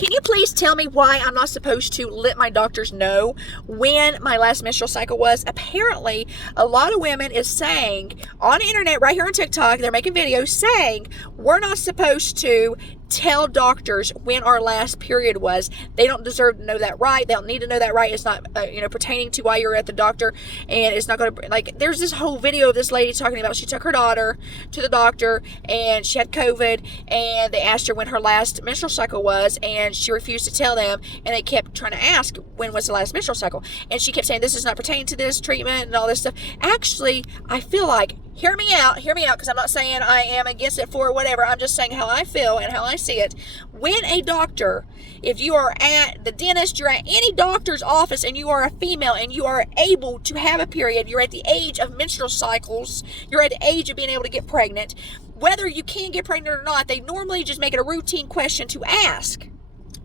Can you please tell me why I'm not supposed to let my doctors know when my last menstrual cycle was? Apparently, a lot of women is saying on the internet, right here on TikTok, they're making videos saying we're not supposed to tell doctors when our last period was. They don't deserve to know that right. They don't need to know that right. It's not, pertaining to why you're at the doctor, and it's not going to, like, there's this whole video of this lady talking about she took her daughter to the doctor, and she had COVID, and they asked her when her last menstrual cycle was, and she refused to tell them, and they kept trying to ask when was the last menstrual cycle, and she kept saying this is not pertaining to this treatment and all this stuff. Actually, I feel like, hear me out, because I'm not saying I am against it for whatever. I'm just saying how I feel and how I see it. When a doctor, if you are at the dentist, you're at any doctor's office, and you are a female and you are able to have a period, you're at the age of menstrual cycles, you're at the age of being able to get pregnant, whether you can get pregnant or not, they normally just make it a routine question to ask.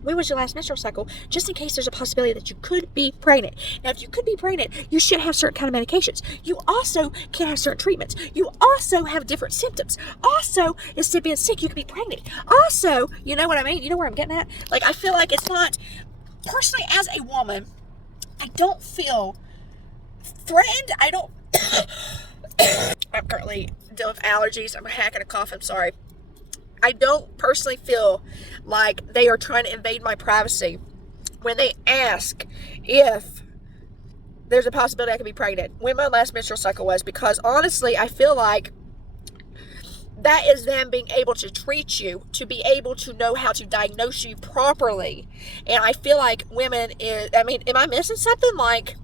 When was your last menstrual cycle? Just in case there's a possibility that you could be pregnant. Now, if you could be pregnant, you should have certain kind of medications. You also can have certain treatments. You also have different symptoms. Also, instead of being sick, you could be pregnant. Also, you know what I mean? You know where I'm getting at? Like, I feel like it's not, personally, as a woman, I don't feel threatened. I don't, I'm currently dealing with allergies. I'm hacking a cough. I'm sorry. I don't personally feel like they are trying to invade my privacy when they ask if there's a possibility I could be pregnant, when my last menstrual cycle was, because honestly, I feel like that is them being able to treat you, to be able to know how to diagnose you properly. And I feel like women am I missing something? Like,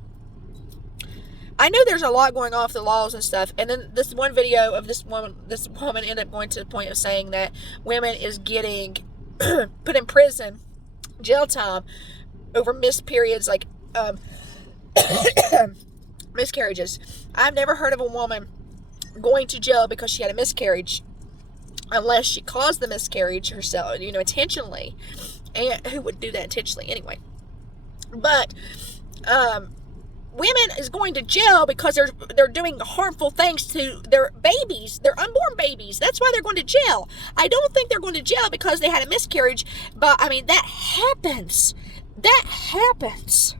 I know there's a lot going on with the laws and stuff, and then this one video of this woman ended up going to the point of saying that women is getting put in prison, jail time, over missed periods, like miscarriages. I've never heard of a woman going to jail because she had a miscarriage, unless she caused the miscarriage herself, intentionally. And who would do that intentionally anyway? But women is going to jail because they're doing harmful things to their babies, their unborn babies. That's why they're going to jail. I don't think they're going to jail because they had a miscarriage, but that happens. That happens.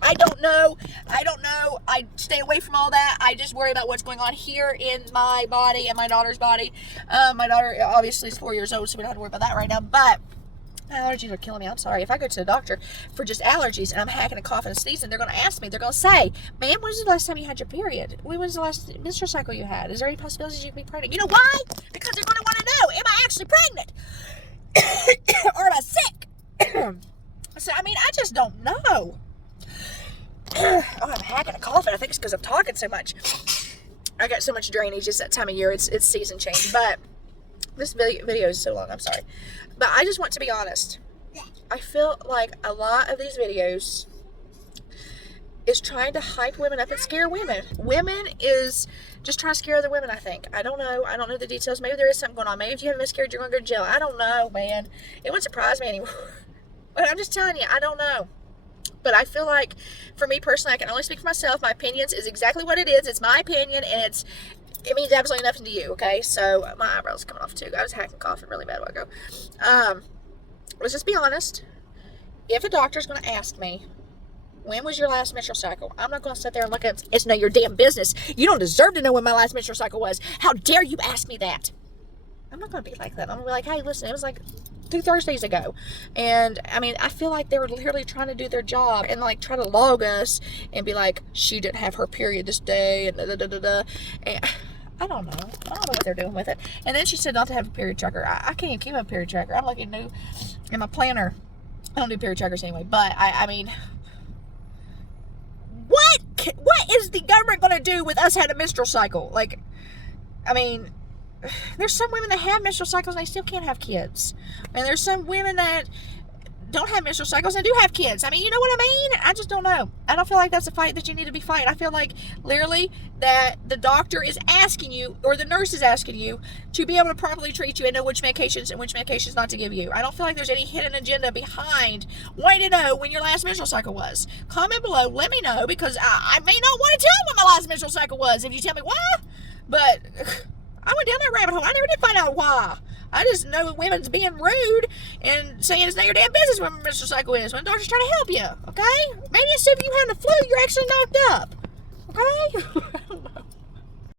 I don't know. I stay away from all that. I just worry about what's going on here in my body and my daughter's body. My daughter obviously is 4 years old, so we don't have to worry about that right now, but my allergies are killing me. I'm sorry. If I go to the doctor for just allergies and I'm hacking a cough and a sneezing, they're going to ask me. They're going to say, "Ma'am, when was the last time you had your period? When was the last menstrual cycle you had? Is there any possibility you could be pregnant?" You know why? Because they're going to want to know, am I actually pregnant? Or am I sick? So, I just don't know. I'm hacking a cough, and I think it's because I'm talking so much. I got so much drainage. It's that time of year. It's season change. But this video is so long. I'm sorry. But I just want to be honest. I feel like a lot of these videos is trying to hype women up and scare women. Women is just trying to scare other women, I think. I don't know. I don't know the details. Maybe there is something going on. Maybe if you have a miscarriage, you're going to go to jail. I don't know, man. It wouldn't surprise me anymore. But I'm just telling you, I don't know. But I feel like, for me personally, I can only speak for myself. My opinions is exactly what it is. It's my opinion, and it means absolutely nothing to you, okay? So, my eyebrow's coming off, too. I was hacking coughing really bad a while ago. Let's just be honest. If a doctor's going to ask me, when was your last menstrual cycle? I'm not going to sit there and look at it. It's none of your damn business. You don't deserve to know when my last menstrual cycle was. How dare you ask me that? I'm not going to be like that. I'm going to be like, hey, listen, it was like 2 Thursdays ago. And, I feel like they were literally trying to do their job and, try to log us and be like, she didn't have her period this day, and da-da-da-da-da. And I don't know. I don't know what they're doing with it. And then she said not to have a period tracker. I can't even keep a period tracker. I'm looking new in my planner. I don't do period trackers anyway. But, what is the government going to do with us having a menstrual cycle? There's some women that have menstrual cycles and they still can't have kids. And there's some women that don't have menstrual cycles and do have kids. You know what I mean? I just don't know. I don't feel like that's a fight that you need to be fighting. I feel like, literally, that the doctor is asking you, or the nurse is asking you, to be able to properly treat you and know which medications and which medications not to give you. I don't feel like there's any hidden agenda behind wanting to know when your last menstrual cycle was. Comment below. Let me know, because I may not want to tell when my last menstrual cycle was if you tell me why. But I went down that rabbit hole. I never did find out why. I just know women's being rude and saying it's not your damn business when menstrual cycle is. When the doctor's trying to help you, okay? Maybe instead of you having the flu, you're actually knocked up, okay?